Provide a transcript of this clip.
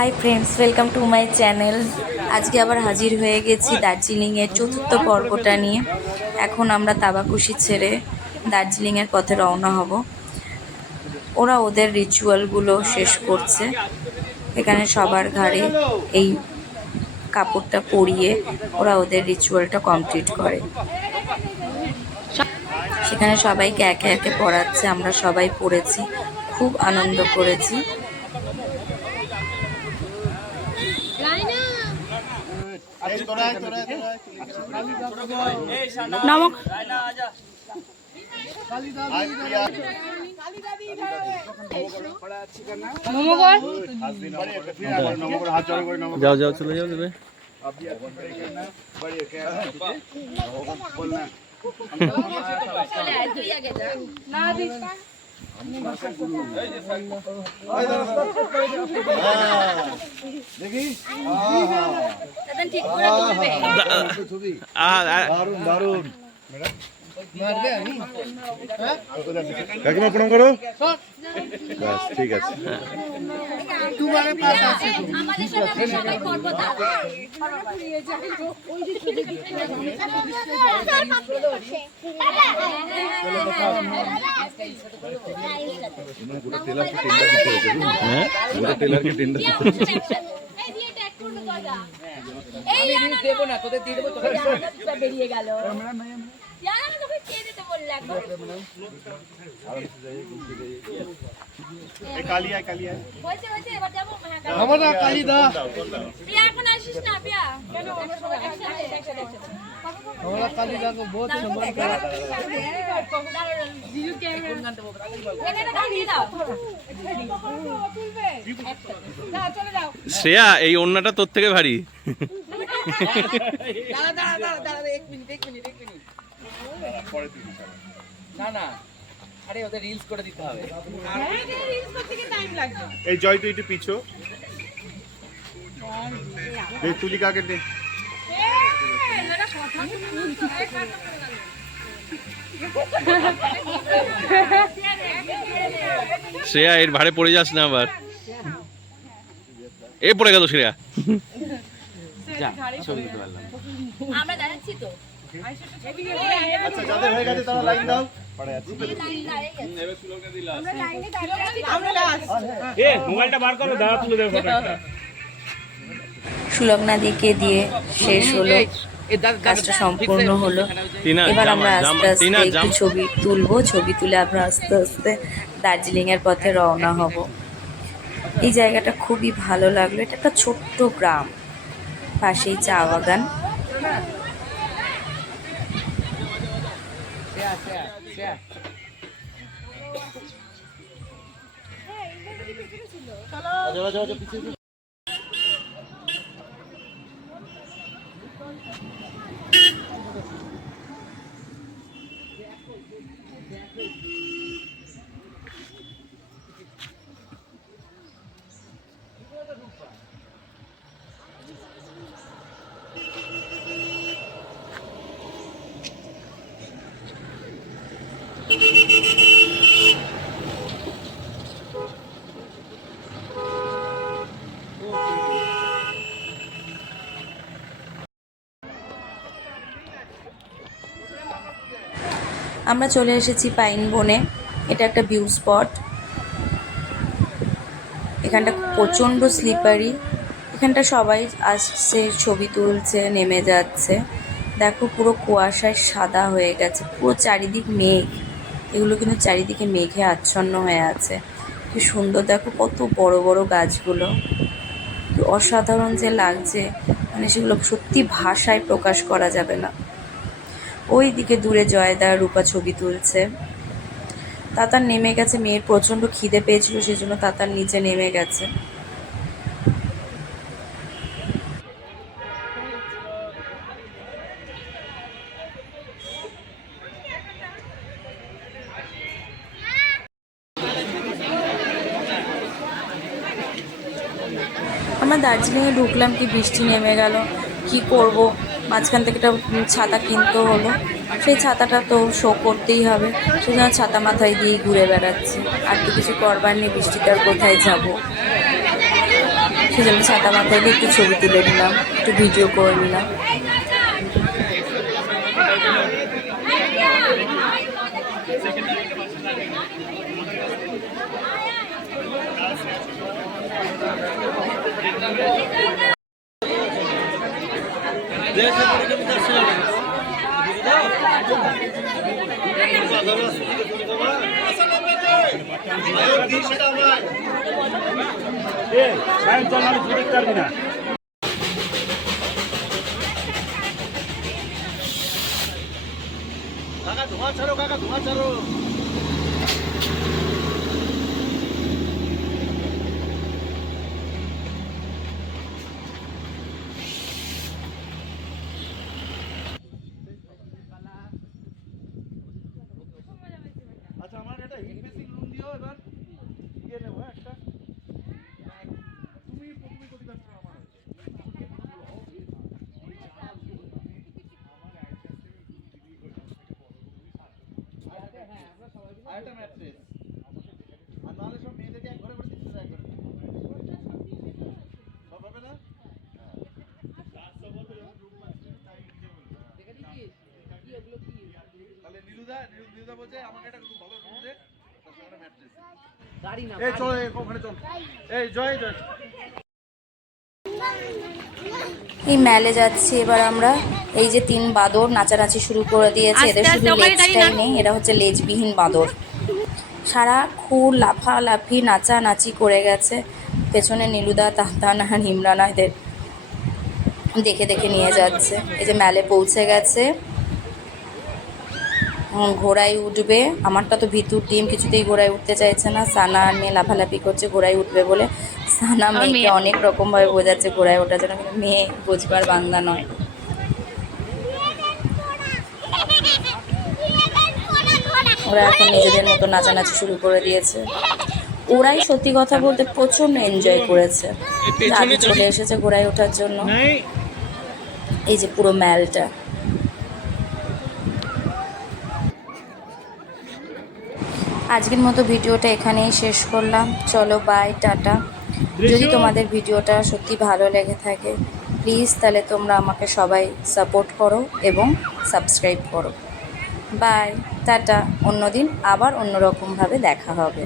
Hi friends welcome to my channel আজকে আবার হাজির হয়ে গেছি দার্জিলিংয়ের চতুর্থ পর্বটা নিয়ে। এখন আমরা তাবাকুশি ছেড়ে দার্জিলিংয়ের পথে রওনা হব। ওরা ওদের রিচুয়ালগুলো শেষ করছে। এখানে সবার ঘাড়ে এই কাপড়টা পরিয়ে ওরা ওদের রিচুয়ালটা কমপ্লিট করে। সেখানে সবাইকে একে একে পড়াচ্ছে, আমরা সবাই পড়েছি, খুব আনন্দ করেছি। নমক যাও যাও চলে যাও দেবে আহ, কাকিমা প্রণাম করো ঠিক আছে হ্যাঁ? দিতে হয়েছে দেবো না তোদের দিয়ে দেবো তোদের বেরিয়ে গেল। শ্রেয়া এই অন্যটা তোর থেকে ভারী। দাঁড়া দাঁড়া দাঁড়া দাঁড়া এক মিনিট এক মিনিট এক মিনিট। না না। আরে ওদের রিলস করে দিতে হবে। এই জয় তুই একটু পিছো। এই তুলিকাকে দে। শ্রেয়া এর ভাড়ে পড়ে যাস না আবার। এ পড়ে গেল শ্রেয়া। আমরা দাঁড়াচ্ছি তো। আচ্ছা যাদের হয়ে গেছে তারা লাইন দাও। পড়ে আছে। সুলগ্না দিকে দিয়ে শেষ হলো। কাজটা সম্পূর্ণ হলো। এবার আমরা আস্তে আস্তে একটু ছবি তুলবো। ছবি তুলে আমরা আস্তে আস্তে দার্জিলিং এর পথে রওনা হব। এই জায়গাটা খুবই ভালো লাগল। এটা একটা ছোট্ট গ্রাম। পাশেই চা বাগান। আচ্ছা, আচ্ছা, আচ্ছা, পিছিয়ে। আমরা চলে এসেছি পাইন বনে। এটা একটা ভিউ স্পট। এখানটা প্রচণ্ড স্লিপারি এখানটা সবাই আসছে, ছবি তুলছে, নেমে যাচ্ছে। দেখো পুরো কুয়াশায় সাদা হয়ে গেছে। পুরো চারিদিক মেঘ। এগুলো কিন্তু চারিদিকে মেঘে আচ্ছন্ন হয়ে আছে। কি সুন্দর, দেখো কত বড় বড় গাছগুলো। অসাধারণ যে লাগছে। মানে সেগুলো সত্যি ভাষায় প্রকাশ করা যাবে না। ওই দিকে দূরে জয়দা রূপা ছবি তুলছে। তাতার নেমে গেছে, মেয়ের প্রচণ্ড খিদে পেয়েছিল সেই জন্য তাতার নিচে নেমে গেছে। আমরা দার্জিলিংয়ে ঢুকলাম, কি বৃষ্টি নেমে গেল, কি করব? মাঝখান থেকে একটা ছাতা কিনতে হলো। সেই ছাতাটা তো শো করতেই হবে। সেই জন্য ছাতা মাথায় দিয়েই ঘুরে বেড়াচ্ছি। আর তো কিছু করবার নেই, বৃষ্টিতে আর কোথায় যাব? সেই জন্য ছাতা মাথায় দিয়ে একটু ছবি তুলে নিলাম, একটু ভিডিও করে নিলাম। কাকা ধোঁয়া ছাড়ো কাকা ধোঁয়া ছাড়ো আচ্ছা আমার একটা হিট মেশিন রুম দিও এবার দিয়ে নেব হ্যাঁ একটা তুমি তুমি কোটি কাটছো আমার আরেকটা ম্যাট্রেস। আর নাহলে সব মেয়েদেরকে এক ঘরে করে দিচ্ছে এক ঘরে সব হবে না? তাহলে নীলুদা নীলু- নীলুদা বলছে আমাকে একটা রুম ভালো রুম দে। তার সঙ্গে একটা ম্যাট্রেস এই চল এই ওখানে চল। এই জয় জয়। এই মেলে যাচ্ছি এবার আমরা এই যে তিন বাদর নাচানাচি শুরু করে দিয়েছে এদের শুধু লেজটাই নেই এরা হচ্ছে লেজবিহীন বাদর। সারা খুর লাফালাফি নাচানাচি করে গেছে। পেছনে নীলুদা তাহতান আর ইমরানা এদের দেখে দেখে নিয়ে যাচ্ছে। এই যে মেলে পৌঁছে গেছে। ঘোড়ায় উঠবে। আমারটা তো ভিতুর ডিম কিছুতেই ঘোড়ায় উঠতে চাইছে না। সানা আর মেয়ে লাফালাফি করছে ঘোড়ায় উঠবে বলে। সানা মেয়েকে অনেক রকমভাবে বোঝাচ্ছে ঘোড়ায় ওঠার জন্য কিন্তু মেয়ে বোঝবার বান্দা নয়। ওরা এখন নিজেদের মতো নাচানাচি শুরু করে দিয়েছে। ওরাই সত্যি কথা বলতে প্রচণ্ড এনজয় করেছে। আগে চলে এসেছে ঘোড়ায় ওঠার জন্য। এই যে পুরো ম্যালটা। আজকের মতো ভিডিওটা এখানেই শেষ করলাম। চলো বাই টাটা। যদি তোমাদের ভিডিওটা সত্যি ভালো লেগে থাকে প্লিজ তাহলে তোমরা আমাকে সবাই সাপোর্ট করো এবং সাবস্ক্রাইব করো। বাই টাটা অন্যদিন আবার অন্যরকমভাবে দেখা হবে।